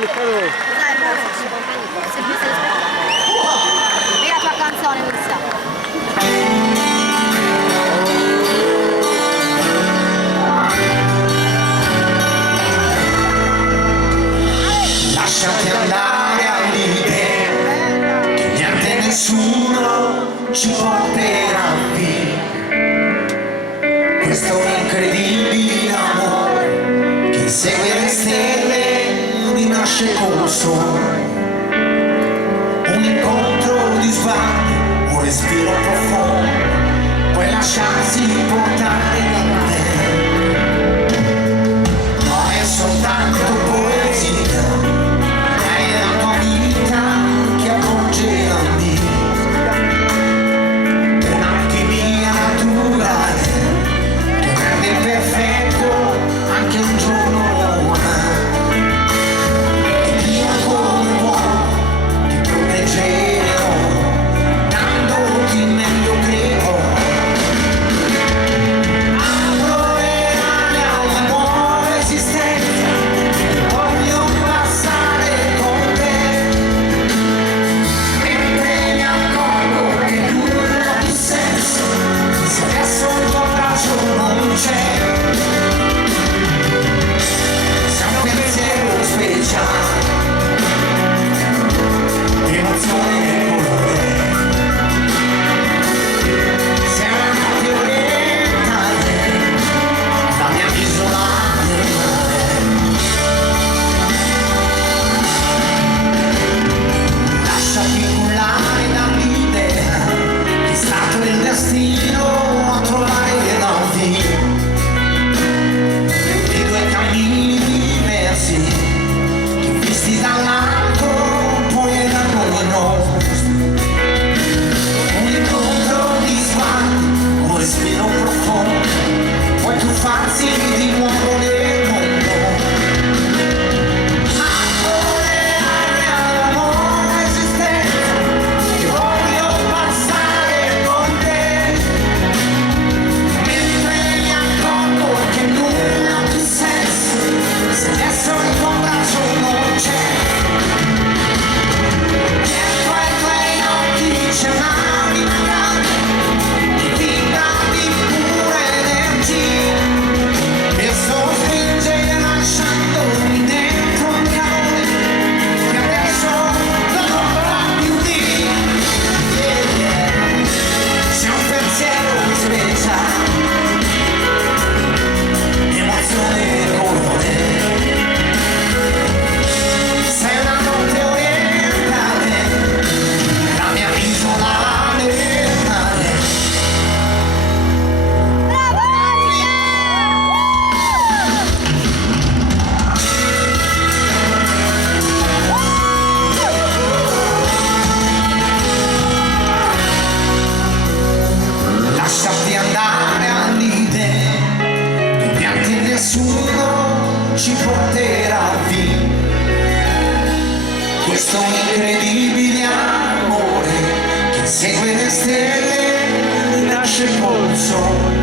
la tua canzone questa. Lasciati andare all'idea che niente e nessuno ci porterà via. Questo incredibile amore che insegue le stelle rinasce col sole. Un incontro di sguardi, un respiro profondo, puoi lasciarsi portare da te. Non è soltanto poesia, è la tua vita che avvolge la mia. Un'alchimia naturale che rende perfetto anche un giorno umano. E via come vuoi, ti proteggerò, dandoti il meglio che ho. Apro le ali a una nuova esistenza, voglio passare con te, mentre mi accorgo che nulla ha più senso se adesso il tuo braccio non c'è. Sei un pensiero speciale, emozione e colore. Sei una notte orientale, la mia isola del mare. Lasciati cullare dall'idea che è stato il destino a trovare la via. I due cammini diversi che visti dall'alto poi erano i nostri. Un incontro di sguardi, un respiro profondo, puoi tuffarsi di nuovo nel mondo. Apro le ali alla nuova esistenza, che voglio passare con te, mentre mi accorgo che nulla ha più senso se adesso il tuo braccio non c'è. Dietro ai tuoi occhi c'è un'anima grande che vibra di pura energia, e sospinge lasciandomi dentro un calore che adesso non avrà più di. Sei un pensiero speciale, emozione e colore. Sei una notte orientale, la mia isola nel mare. Lasciati andare all'idea che niente e nessuno ci porterà via. Questo incredibile amore che insegue le stelle rinasce col sole,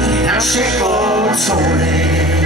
rinasce col sole.